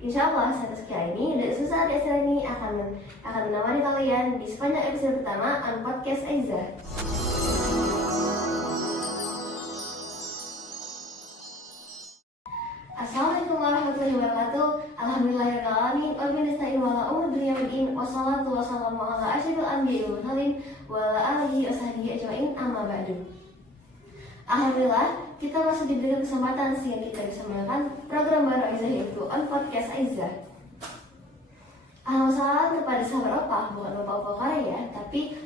Insya Allah status kali ini dan Ustazah Aiza ini akan menemani kalian di sepanjang episode pertama on podcast Aiza. Assalamualaikum warahmatullahi wabarakatuh. Alhamdulillahirrahmanirrahim. Wabinasta'in wala umur dunia wadi'in. Wassalatu wassalamu ala asyidul anbiya wal mursalin wa ala alihi wa sahbihi ajma'in amma ba'du. Alhamdulillah, kita masih diberikan kesempatan sehingga kita bisa melakukan program baru Aiza, yaitu on podcast Aiza. Salam kepada sahabat Opa, bukan Opa Korea, tapi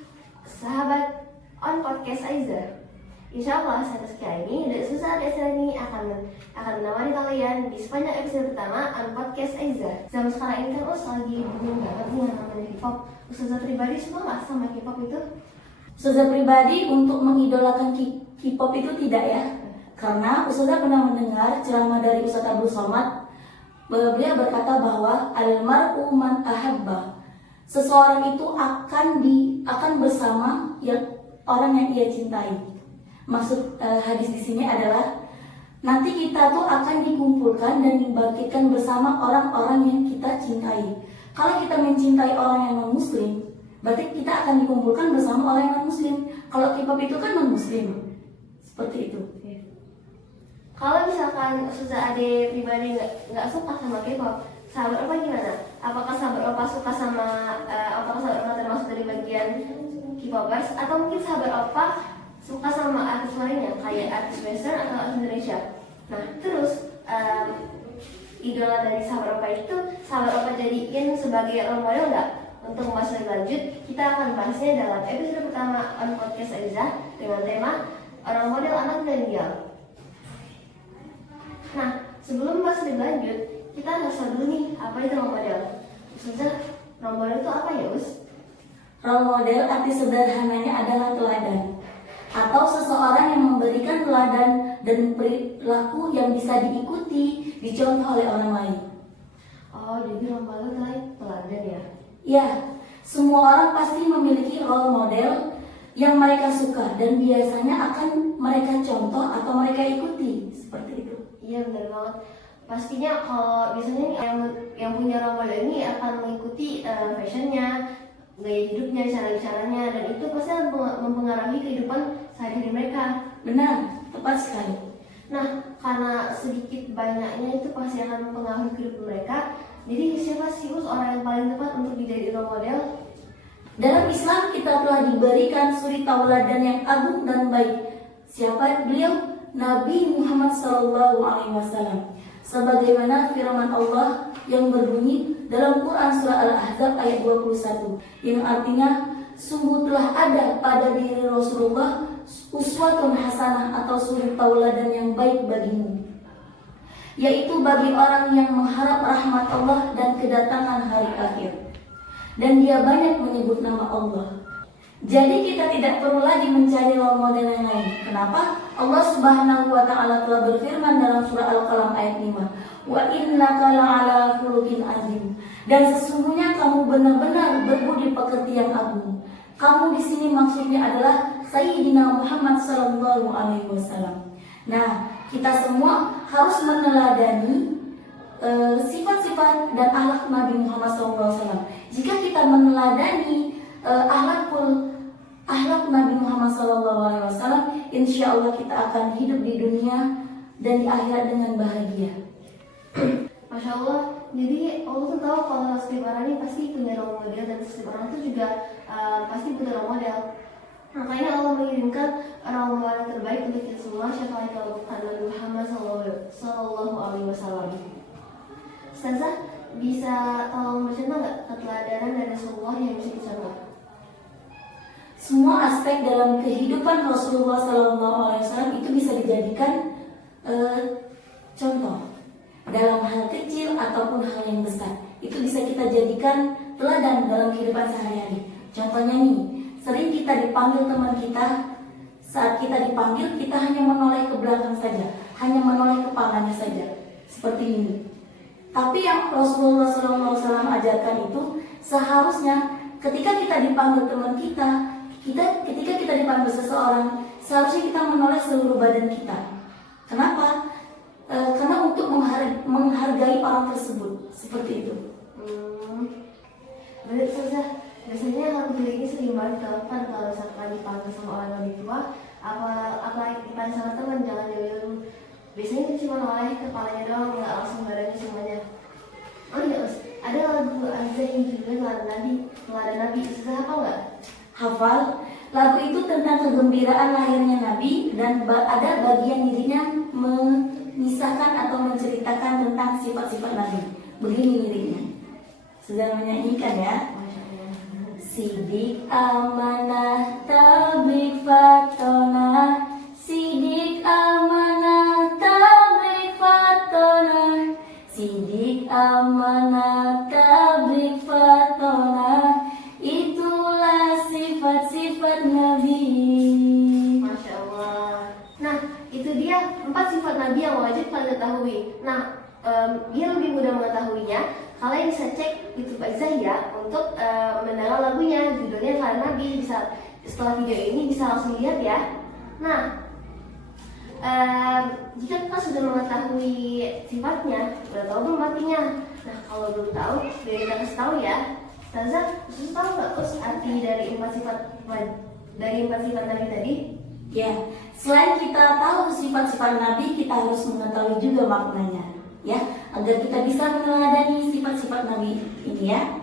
sahabat on podcast Aiza. Insya Allah status kali ini dan Ustazah Aiza ini akan menemani kalian di sepanjang episode pertama on podcast Aiza. Zaman sekarang ini kan lagi booming banget nih yang namanya K-pop. Ustazah pribadi semua nggak sama K-pop itu? Ustazah pribadi untuk mengidolakan K-pop itu tidak ya, karena Ustazah pernah mendengar ceramah dari Ustaz Abdul Somad. Beliau berkata bahwa almar'u man ahabba, seseorang itu akan bersama orang yang ia cintai. Maksud hadis di sini adalah nanti kita tuh akan dikumpulkan dan dibangkitkan bersama orang-orang yang kita cintai. Kalau kita mencintai orang yang non-muslim, berarti kita akan dikumpulkan bersama orang yang non-muslim. Kalau K-pop itu kan non-muslim, seperti itu. Kalau misalkan Ustazah Ade pribadi nggak suka sama K-pop, sahabat Opa gimana? Apakah sahabat Opa suka sama, apakah sahabat Opa termasuk dari bagian K-popers, atau mungkin sahabat Opa suka sama artis lainnya kayak artis western atau artis Indonesia? Nah terus idola dari sahabat Opa itu sahabat Opa jadiin sebagai role model nggak? Untuk membahas lebih lanjut, kita akan bahasnya dalam episode pertama on podcast Aiza dengan tema role model anak milenial. Nah sebelum bahas lebih lanjut, kita harus tahu dulu nih apa itu role model. Ustazah, role model itu apa ya Us? Role model arti sederhananya adalah teladan, atau seseorang yang memberikan teladan dan perilaku yang bisa diikuti, dicontoh oleh orang lain. Oh, jadi role model teladan ya? Ya, semua orang pasti memiliki role model yang mereka suka dan biasanya akan mereka contoh atau mereka ikuti, seperti itu. Iya benar banget. Pastinya kalau biasanya yang punya role model ini akan mengikuti fashionnya, gaya hidupnya, cara-caranya, dan itu pasti akan mempengaruhi kehidupan sehari-hari mereka. Benar, tepat sekali. Nah, karena sedikit banyaknya itu pasti akan mempengaruhi kehidupan mereka. Jadi siapa sih orang yang paling tepat untuk dijadikan role model? Dalam Islam kita telah diberikan suri tauladan yang agung dan baik. Siapa beliau? Nabi Muhammad SAW. Sebagaimana firman Allah yang berbunyi dalam Quran surah Al-Ahzab ayat 21, yang artinya sungguh telah ada pada diri Rasulullah uswatun hasanah atau suri tauladan yang baik bagimu, yaitu bagi orang yang mengharap rahmat Allah dan kedatangan hari akhir, dan dia banyak menyebut nama Allah. Jadi kita tidak perlu lagi mencari role model yang lain. Kenapa? Allah Subhanahu wa Ta'ala telah berfirman dalam surah Al-Qalam ayat 5, wa innaka la'ala khuluqin azim, dan sesungguhnya kamu benar-benar berbudi pekerti yang agung. Kamu di sini maksudnya adalah Sayyidina Muhammad sallallahu alaihi wasallam. Nah, kita semua harus meneladani sifat-sifat dan akhlak Nabi Muhammad SAW. Jika kita meneladani akhlak Nabi Muhammad SAW, insya Allah kita akan hidup di dunia dan di akhirat dengan bahagia. Masya Allah, jadi Allah tuh tahu kalau setiap orang ini pasti punya role model, dan setiap orang itu juga pasti punya role model. Makanya Allah mengirimkan role model terbaik untuk kita semua. Siapa lagi kalau bukan Nabi Muhammad Sallallahu Alaihi Wasallam. Ustazah, bisa tolong bercerita nggak keteladanan dari Rasulullah yang bisa dicontoh? Semua aspek dalam kehidupan Rasulullah SAW itu bisa dijadikan contoh dalam hal kecil ataupun hal yang besar. Itu bisa kita jadikan teladan dalam kehidupan sehari-hari. Contohnya nih, sering kita dipanggil teman kita. Saat kita dipanggil, kita hanya menoleh ke belakang saja, hanya menoleh kepalanya saja, seperti ini. Tapi yang Rasulullah SAW ajarkan itu seharusnya ketika kita dipanggil teman kita, ketika kita dipanggil seseorang, seharusnya kita menoleh seluruh badan kita. Kenapa? karena untuk menghargai orang tersebut, seperti itu. Benar Ustazah. Biasanya hal ini sering banget dilakukan kalau misalkan dipanggil sama orang lebih tua, apalagi dipanggil sama teman, jangan jauh-jauh. Biasanya itu cuma oleh kepalanya doang, nggak langsung badannya semuanya. Oh iya Ustaz, ada lagu Azza yang judulnya Teladan Nabi. Ustazah hafal nggak? Hafal. Lagu itu tentang kegembiraan lahirnya Nabi dan ada bagian dirinya mengisahkan atau menceritakan tentang sifat-sifat Nabi. Begini liriknya. Sudah menyanyikan ya. Sidik amanah tablik fatona, sidik amanah tablik fatona, sidik amanah tablik fatona, itulah sifat-sifat Nabi. Masya Allah. Nah, itu dia 4 sifat Nabi yang wajib kalian ketahui. Nah, biar lebih mudah mengetahuinya, kalian bisa cek YouTube Aizah ya untuk mendengar lagunya. Judulnya Teladan Nabi. Bisa setelah video ini bisa langsung lihat ya. Nah, jika kita sudah mengetahui sifatnya, udah tahu belum artinya? Nah, kalau belum tahu, biar kita kasih tahu ya. Ustazah, tahu nggak arti dari 4 sifat Nabi tadi? Ya, selain kita tahu sifat-sifat Nabi, kita harus mengetahui juga maknanya, ya, agar kita bisa meneladani sifat-sifat Nabi ini ya.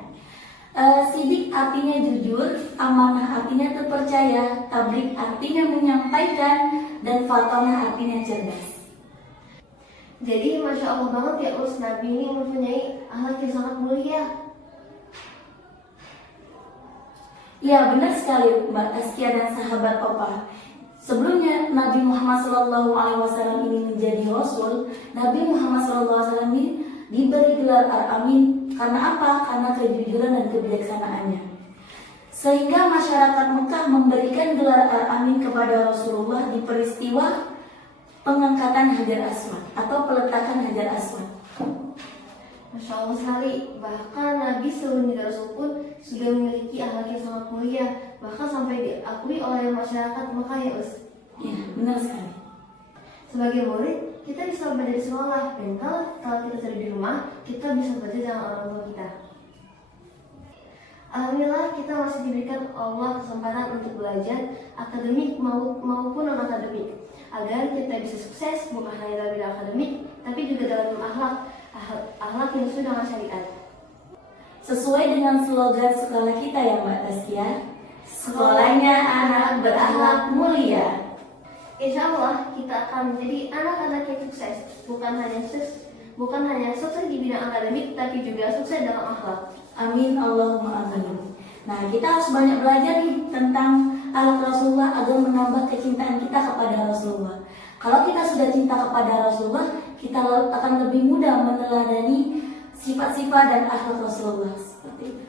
Sidik artinya jujur, amanah artinya terpercaya, tablik artinya menyampaikan, dan fatonah artinya cerdas. Jadi Masya Allah banget ya Nabi ini mempunyai akhlak yang sangat mulia. Ya, benar sekali Mbak Askia dan sahabat Opa. Sebelumnya Nabi Muhammad SAW ini menjadi Rasul, Nabi Muhammad SAW ini diberi gelar Al-Amin. Karena apa? Karena kejujuran dan kebijaksanaannya. Sehingga masyarakat Mekah memberikan gelar Al-Amin kepada Rasulullah di peristiwa pengangkatan Hajar Aswad atau peletakan Hajar Aswad. Masya Allah sekali. Bahkan Nabi sebelum menjadi Rasul pun sudah memiliki akhlak yang sangat mulia, bahkan sampai diakui oleh masyarakat Mekah ya Ustaz. Ya, benar sekali. Sebagai murid, kita bisa belajar di sekolah, dan kalau kita sudah di rumah, kita bisa belajar dengan orang tua kita. Alhamdulillah kita masih diberikan Allah kesempatan untuk belajar akademik maupun non akademik, agar kita bisa sukses bukan hanya dalam bidang akademik, tapi juga dalam akhlak yang sesuai dengan syariat. Sesuai dengan slogan sekolah kita ya Mbak Taskia, sekolahnya anak berakhlak mulia. Insya Allah kita akan menjadi anak-anak yang sukses, bukan hanya sukses di bidang akademik, tapi juga sukses dalam akhlak. Amin Allahumma amin. Nah, kita harus banyak belajar nih tentang akhlak Rasulullah agar menambah kecintaan kita kepada Rasulullah. Kalau kita sudah cinta kepada Rasulullah, kita akan lebih mudah meneladani sifat-sifat dan akhlak Rasulullah seperti itu.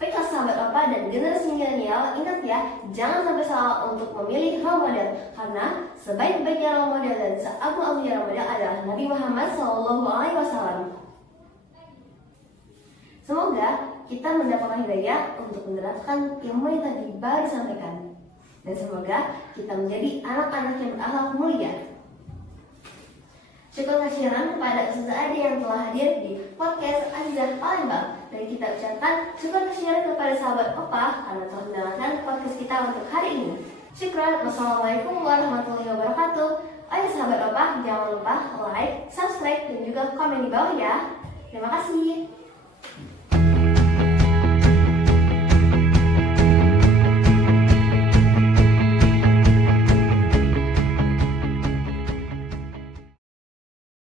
Baiklah sahabat Opa dan generasi milenial, ingat ya, jangan sampai salah untuk memilih role model, karena sebaik-baiknya role model dan seagung-agungnya role model adalah Nabi Muhammad SAW. Semoga kita mendapatkan hidayah untuk menerapkan ilmu yang tadi baru disampaikan, dan semoga kita menjadi anak-anak yang berakhlak mulia. Syukur kasihan kepada Ustazah Adi yang telah hadir di podcast Azizah Palembang, dan kita ucapkan syukur kasihan kepada sahabat Opa karena telah mendengarkan podcast kita untuk hari ini. Syukran. Wassalamualaikum warahmatullahi wabarakatuh. Ayo sahabat Opa, jangan lupa like, subscribe, dan juga komen di bawah ya. Terima kasih.